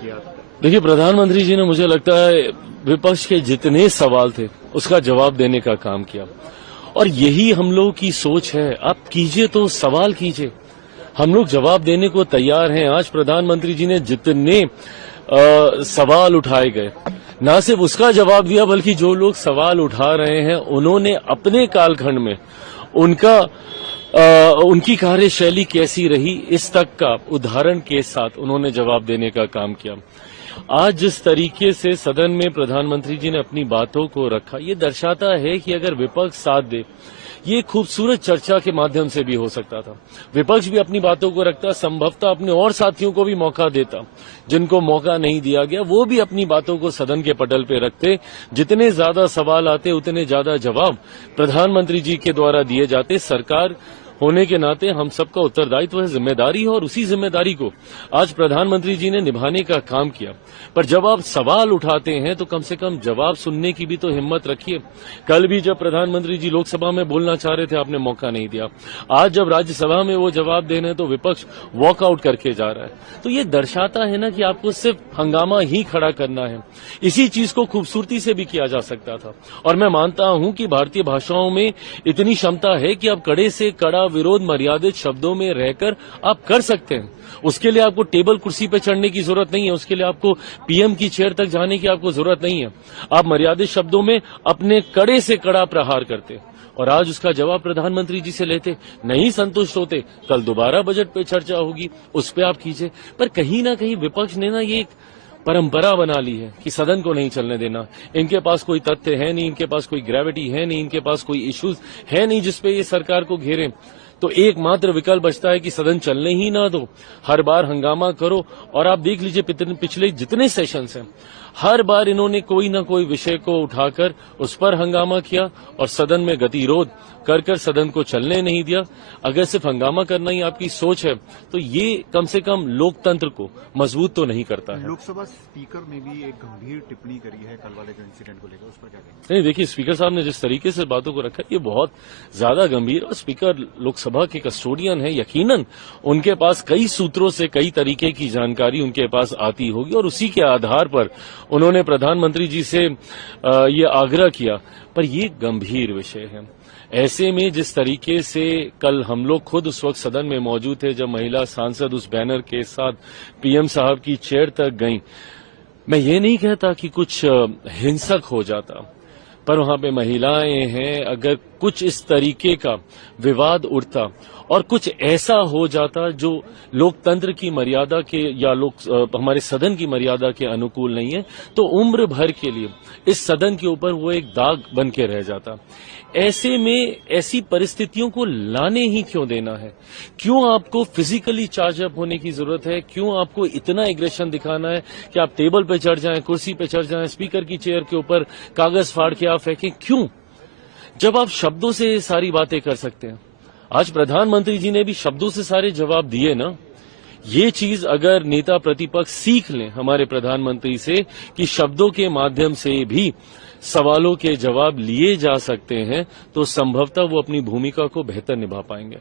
किया? देखिए, प्रधानमंत्री जी ने मुझे लगता है विपक्ष के जितने सवाल थे उसका जवाब देने का काम किया, और यही हम लोग की सोच है। आप कीजिए तो सवाल कीजिए, हम लोग जवाब देने को तैयार हैं। आज प्रधानमंत्री जी ने जितने सवाल उठाए गए, न सिर्फ उसका जवाब दिया, बल्कि जो लोग सवाल उठा रहे हैं उन्होंने अपने कालखंड में उनकी कार्यशैली कैसी रही, इस तक का उदाहरण के साथ उन्होंने जवाब देने का काम किया। आज जिस तरीके से सदन में प्रधानमंत्री जी ने अपनी बातों को रखा, ये दर्शाता है कि अगर विपक्ष साथ दे, ये खूबसूरत चर्चा के माध्यम से भी हो सकता था। विपक्ष भी अपनी बातों को रखता, संभवतः अपने और साथियों को भी मौका देता। जिनको मौका नहीं दिया गया वो भी अपनी बातों को सदन के पटल पे रखते। जितने ज्यादा सवाल आते उतने ज्यादा जवाब प्रधानमंत्री जी के द्वारा दिए जाते। सरकार होने के नाते हम सबका उत्तरदायित्व है, जिम्मेदारी है, और उसी जिम्मेदारी को आज प्रधानमंत्री जी ने निभाने का काम किया। पर जब आप सवाल उठाते हैं तो कम से कम जवाब सुनने की भी तो हिम्मत रखिए। कल भी जब प्रधानमंत्री जी लोकसभा में बोलना चाह रहे थे, आपने मौका नहीं दिया। आज जब राज्यसभा में वो जवाब दे रहे हैं तो विपक्ष वॉकआउट करके जा रहा है। तो ये दर्शाता है ना कि आपको सिर्फ हंगामा ही खड़ा करना है। इसी चीज को खूबसूरती से भी किया जा सकता था, और मैं मानता हूं कि भारतीय भाषाओं में इतनी क्षमता है कि आप कड़े से कड़ा विरोध मर्यादित शब्दों में रहकर आप कर सकते हैं। उसके लिए आपको टेबल कुर्सी पे चढ़ने की जरूरत नहीं है, उसके लिए आपको पीएम की चेयर तक जाने की आपको जरूरत नहीं है। आप मर्यादित शब्दों में अपने कड़े से कड़ा प्रहार करते, और आज उसका जवाब प्रधानमंत्री जी से लेते। नहीं संतुष्ट होते, कल दोबारा बजट पे चर्चा होगी, उस पर आप कीजिए। पर कहीं ना कहीं विपक्ष ने ना ये परंपरा बना ली है कि सदन को नहीं चलने देना। इनके पास कोई तथ्य है नहीं, इनके पास कोई ग्रेविटी है नहीं, इनके पास कोई इश्यूज है नहीं जिसपे ये सरकार को घेरे। तो एकमात्र विकल्प बचता है कि सदन चलने ही ना दो, हर बार हंगामा करो। और आप देख लीजिए पिछले जितने सेशंस हैं, हर बार इन्होंने कोई ना कोई विषय को उठाकर उस पर हंगामा किया और सदन में गतिरोध कर सदन को चलने नहीं दिया। अगर सिर्फ हंगामा करना ही आपकी सोच है तो ये कम से कम लोकतंत्र को मजबूत तो नहीं करता है। लोकसभा स्पीकर ने भी एक गंभीर टिप्पणी करी है कल वाले जो इंसिडेंट को लेकर, उस पर क्या कहेंगे? नहीं, देखिए, स्पीकर साहब ने जिस तरीके से बातों को रखा ये बहुत ज्यादा गंभीर, और स्पीकर लोकसभा के कस्टोडियन है, यकीनन उनके पास कई सूत्रों से कई तरीके की जानकारी उनके पास आती होगी, और उसी के आधार पर उन्होंने प्रधानमंत्री जी से ये आग्रह किया। पर ये गंभीर विषय है। ऐसे में जिस तरीके से कल हम लोग खुद उस वक्त सदन में मौजूद थे जब महिला सांसद उस बैनर के साथ पीएम साहब की चेयर तक गईं, मैं ये नहीं कहता कि कुछ हिंसक हो जाता, पर वहां पे महिलाएं हैं। अगर कुछ इस तरीके का विवाद उठता और कुछ ऐसा हो जाता जो लोकतंत्र की मर्यादा के या हमारे सदन की मर्यादा के अनुकूल नहीं है, तो उम्र भर के लिए इस सदन के ऊपर वो एक दाग बन के रह जाता। ऐसे में ऐसी परिस्थितियों को लाने ही क्यों देना है? क्यों आपको फिजिकली चार्ज अप होने की जरूरत है? क्यों आपको इतना एग्रेशन दिखाना है कि आप टेबल पे चढ़ जाएं, कुर्सी पे चढ़ जाएं, स्पीकर की चेयर के ऊपर कागज फाड़ के आप फेंकें? क्यों, जब आप शब्दों से सारी बातें कर सकते हैं? आज प्रधानमंत्री जी ने भी शब्दों से सारे जवाब दिए ना। ये चीज अगर नेता प्रतिपक्ष सीख लें हमारे प्रधानमंत्री से कि शब्दों के माध्यम से भी सवालों के जवाब लिए जा सकते हैं, तो संभवतः वो अपनी भूमिका को बेहतर निभा पाएंगे।